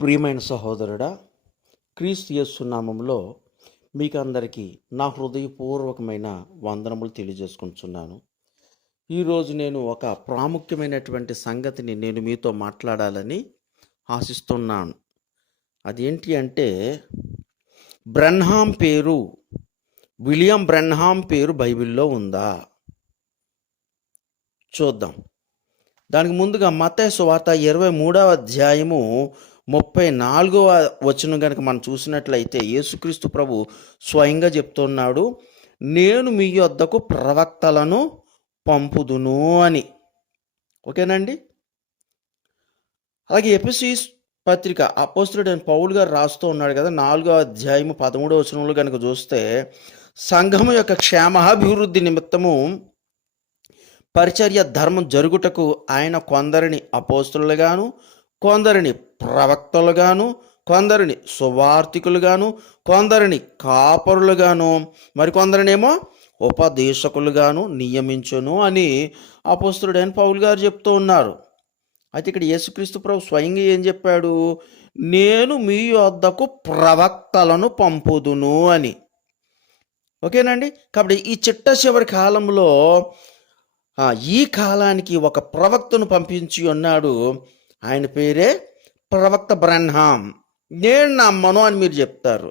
ప్రియమైన సహోదరుడా, క్రీస్తు యేసు నామములో మీకు అందరికీ నా హృదయపూర్వకమైన వందనములు తెలియజేసుకుంటున్నాను. ఈరోజు నేను ఒక ప్రాముఖ్యమైనటువంటి సంగతిని నేను మీతో మాట్లాడాలని ఆశిస్తున్నాను. అదేంటి అంటే, బ్రెన్హాం పేరు, విలియం బ్రెన్హాం పేరు బైబిల్లో ఉందా? చూద్దాం. దానికి ముందుగా మత్తయి సువార్త 23వ అధ్యాయము 34వ వచనం కనుక మనం చూసినట్లయితే, యేసుక్రీస్తు ప్రభు స్వయంగా చెప్తున్నాడు, నేను మీ యొద్దకు ప్రవక్తలను పంపుదును అని. ఓకేనండి. అలాగే ఎఫెసీ పత్రిక అపోస్తలుడైన పౌలు గారు రాస్తూ ఉన్నాడు కదా, 4వ అధ్యాయము 13వ వచనంలో కనుక చూస్తే, సంఘము యొక్క క్షేమాభివృద్ధి నిమిత్తము పరిచర్య ధర్మం జరుగుటకు ఆయన కొందరిని అపోస్తలుగాను, కొందరిని ప్రవక్తలుగాను, కొందరిని సువార్తికులుగాను, కొందరిని కాపరులుగాను, మరికొందరినేమో ఉపదేశకులుగాను నియమించును అని అపోస్తలుడైన పౌలు గారు చెప్తూ ఉన్నారు. అయితే ఇక్కడ యేసుక్రీస్తు ప్రభు స్వయంగా ఏం చెప్పాడు? నేను మీ యొద్దకు ప్రవక్తలను పంపుదును అని. ఓకేనండి. కాబట్టి ఈ చిట్ట చివరి కాలంలో ఈ కాలానికి ఒక ప్రవక్తను పంపించి ఉన్నాడు. ఆయన పేరే ప్రవక్త బ్రెన్హాం. నేను నమ్మను అని మీరు చెప్తారు.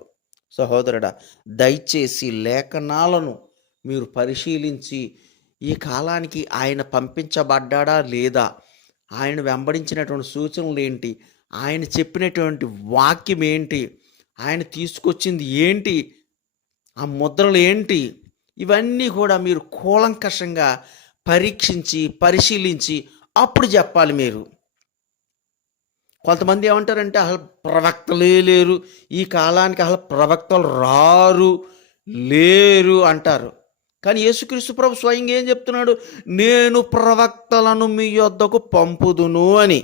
సహోదరుడా, దయచేసి లేఖనాలను మీరు పరిశీలించి ఈ కాలానికి ఆయన పంపించబడ్డా లేదా, ఆయన వెంబడించినటువంటి సూచనలు ఏంటి, ఆయన చెప్పినటువంటి వాక్యం ఏంటి, ఆయన తీసుకొచ్చింది ఏంటి, ఆ ముద్రలు ఏంటి, ఇవన్నీ కూడా మీరు కూలంకషంగా పరీక్షించి పరిశీలించి అప్పుడు చెప్పాలి. మీరు కొంతమంది ఏమంటారంటే, అసలు ప్రవక్తలే లేరు, ఈ కాలానికి అసలు ప్రవక్తలు లేరు అంటారు. కానీ యేసుక్రీస్తు ప్రభు స్వయంగా ఏం చెప్తున్నాడు? నేను ప్రవక్తలను మీ యొద్దకు పంపుదును అని.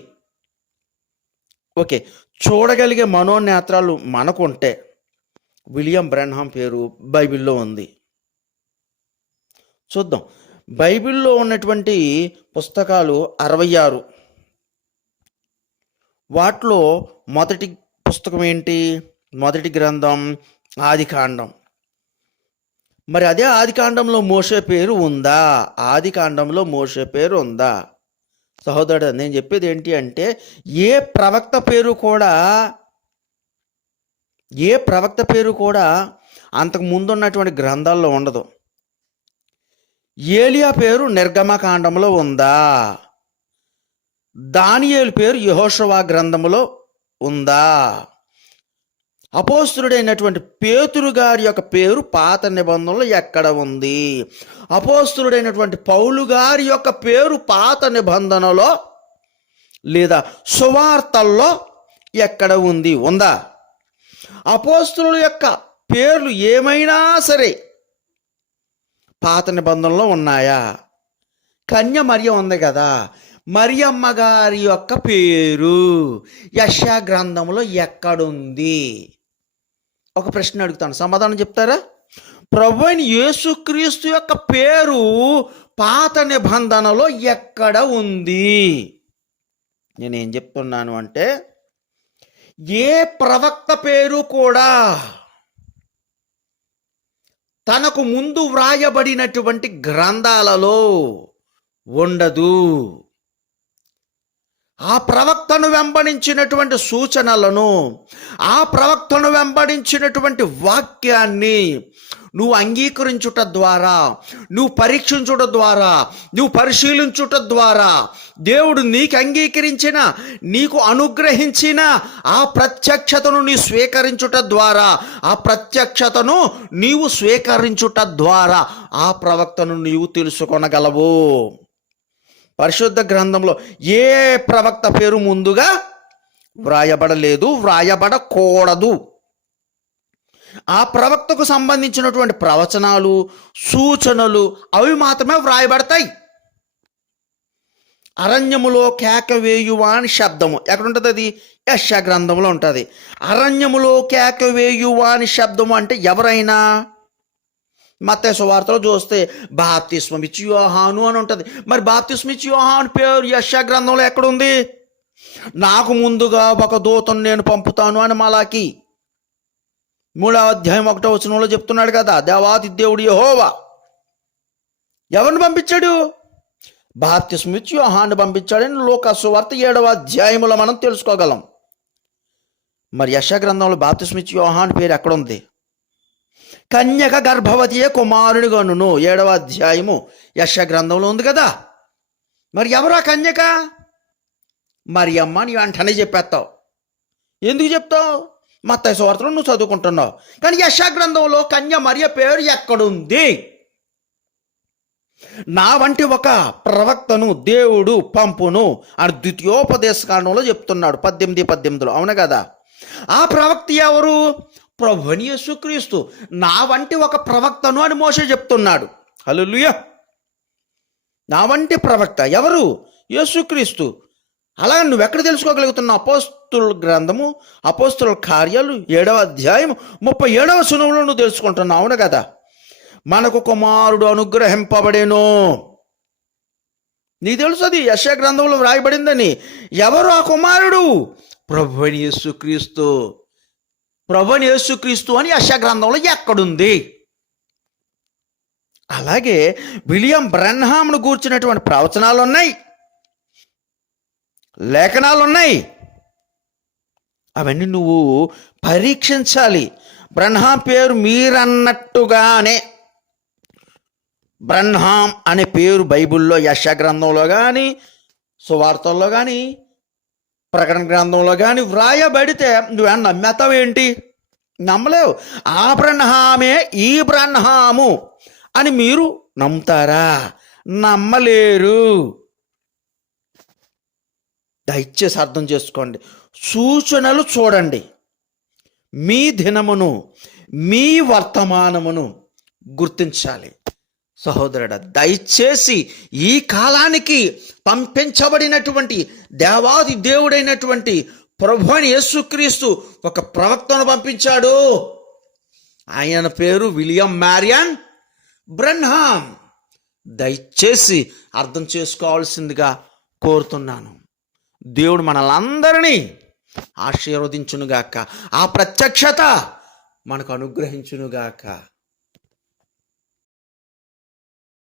ఓకే, చూడగలిగే మనోనేత్రాలు మనకుంటే విలియం బ్రెన్హాం పేరు బైబిల్లో ఉంది. చూద్దాం. బైబిల్లో ఉన్నటువంటి పుస్తకాలు 66. వాటిలో మొదటి పుస్తకం ఏంటి? మొదటి గ్రంథం ఆదికాండం. మరి అదే ఆదికాండంలో మోషే పేరు ఉందా? ఆదికాండంలో మోషే పేరు ఉందా? సహోదరుడు, నేను చెప్పేది ఏంటి అంటే, ఏ ప్రవక్త పేరు కూడా అంతకు ముందు ఉన్నటువంటి గ్రంథాల్లో ఉండదు. ఏలియా పేరు నిర్గమకాండంలో ఉందా? దానియేలు పేరు యెహోషువ గ్రంథములో ఉందా? అపోస్తలుడైనటువంటి పేతురు గారి యొక్క పేరు పాత నిబంధనలో ఎక్కడ ఉంది? అపోస్తలుడైనటువంటి పౌలు గారి యొక్క పేరు పాత నిబంధనలో లేదా సువార్తల్లో ఎక్కడ ఉందా? అపోస్తలుల యొక్క పేర్లు ఏమైనా సరే పాత నిబంధనలో ఉన్నాయా? కన్య మరియ ఉంది కదా, మరియమ్మ గారి యొక్క పేరు యెషయా గ్రంథంలో ఎక్కడుంది? ఒక ప్రశ్న అడుగుతాను, సమాధానం చెప్తారా? ప్రభువైన యేసుక్రీస్తు యొక్క పేరు పాత నిబంధనలో ఎక్కడ ఉంది? నేనేం చెప్తున్నాను అంటే, ఏ ప్రవక్త పేరు కూడా తనకు ముందు వ్రాయబడినటువంటి గ్రంథాలలో ఉండదు. ఆ ప్రవక్తను వెంబడించినటువంటి సూచనలను, ఆ ప్రవక్తను వెంబడించినటువంటి వాక్యాన్ని నువ్వు అంగీకరించుట ద్వారా, నువ్వు పరీక్షించుట ద్వారా, నువ్వు పరిశీలించుట ద్వారా, దేవుడు నీకు అంగీకరించిన, నీకు అనుగ్రహించిన ఆ ప్రత్యక్షతను నీ స్వీకరించుట ద్వారా, ఆ ప్రత్యక్షతను నీవు స్వీకరించుట ద్వారా ఆ ప్రవక్తను నీవు తెలుసుకొనగలవు. పరిశుద్ధ గ్రంథంలో ఏ ప్రవక్త పేరు ముందుగా వ్రాయబడలేదు, వ్రాయబడకూడదు. ఆ ప్రవక్తకు సంబంధించినటువంటి ప్రవచనాలు, సూచనలు అవి మాత్రమే వ్రాయబడతాయి. అరణ్యములో కేక వేయువాని శబ్దము ఎక్కడుంటుంది? అది యెషయా గ్రంథంలో ఉంటుంది. అరణ్యములో కేక వేయువాని శబ్దము అంటే ఎవరైనా? మత్తయి సువార్తలో చూస్తే బాప్తిస్మం ఇచ్చి యోహాను అని ఉంటుంది. మరి బాప్తిస్మం ఇచ్చి యోహాను పేరు యెషయా గ్రంథంలో ఎక్కడుంది? నాకు ముందుగా ఒక దూతను నేను పంపుతాను అని మలాకి 3:1 చెప్తున్నాడు కదా. దేవాతి దేవుడు యెహోవా ఎవరిని పంపించాడు? బాప్తిస్మిచ్చి యోహాను పంపించాడని లూకా సువార్త 7వ మనం తెలుసుకోగలం. మరి యెషయా గ్రంథంలో బాప్తిస్మిచ్చి యోహాను పేరు ఎక్కడుంది? కన్యక గర్భవతియే కుమారుని గనును 7వ యెషయా గ్రంథంలో ఉంది కదా. మరి ఎవరా కన్యక? మరియమ్మ నీ వెంటనే చెప్పేస్తావు. ఎందుకు చెప్తావు? మత్తయి సువార్తలో నువ్వు చదువుకుంటున్నావు. కానీ యెషయా గ్రంథంలో కన్య మరియ పేరు ఎక్కడుంది? నా వంటి ఒక ప్రవక్తను దేవుడు పంపును అని ద్వితీయోపదేశకాండంలో చెప్తున్నాడు 18:18. అవును కదా. ఆ ప్రవక్త ఎవరు? ప్రభువైన యేసుక్రీస్తు. నా వంటి ఒక ప్రవక్తను అని మోషే చెప్తున్నాడు. హల్లెలూయా. నా వంటి ప్రవక్త ఎవరు? యేసుక్రీస్తు. అలాగే నువ్వెక్కడ తెలుసుకోగలుగుతున్నావు? అపోస్తుల గ్రంథము, అపోస్తుల కార్యాలు 7వ నువ్వు తెలుసుకుంటున్నావు. అవును కదా. మనకు కుమారుడు అనుగ్రహింపబడేను. నీకు తెలుసు అది యెషయా గ్రంథంలో వ్రాయబడిందని. ఎవరు ఆ కుమారుడు? ప్రభువైన యేసుక్రీస్తు. ప్రభువైన యేసుక్రీస్తు అని యెషయా గ్రంథంలో ఎక్కడుంది? అలాగే విలియం బ్రన్హామ్ను గూర్చినటువంటి ప్రవచనాలు ఉన్నాయి, లేఖనాలు ఉన్నాయి. అవన్నీ నువ్వు పరీక్షించాలి. బ్రన్హాం పేరు మీరన్నట్టుగానే బ్రన్హాం అనే పేరు బైబిల్లో యెషయా గ్రంథంలో కానీ, సువార్తల్లో కానీ, ప్రకటన గ్రంథంలో కానీ వ్రాయబడితే నువ్వేమన్నా నమ్మేతావేంటి? నమ్మలేవు. ఆ బ్రన్హామే ఈ బ్రన్హాము అని మీరు నమ్ముతారా? నమ్మలేరు. దయచేసి అర్థం చేసుకోండి. సూచనలు చూడండి. మీ దినమును, మీ వర్తమానమును గుర్తించాలి. సహోదరుడా, దయచేసి ఈ కాలానికి పంపించబడినటువంటి దేవాది దేవుడైనటువంటి ప్రభువైన యేసుక్రీస్తు ఒక ప్రవక్తను పంపించాడు. ఆయన పేరు విలియం మ్యారియన్ బ్రన్హాం. దయచేసి అర్థం చేసుకోవాల్సిందిగా కోరుతున్నాను. దేవుడు మనలందరినీ ఆశీర్వదించునుగాక. ఆ ప్రత్యక్షత మనకు అనుగ్రహించునుగాక.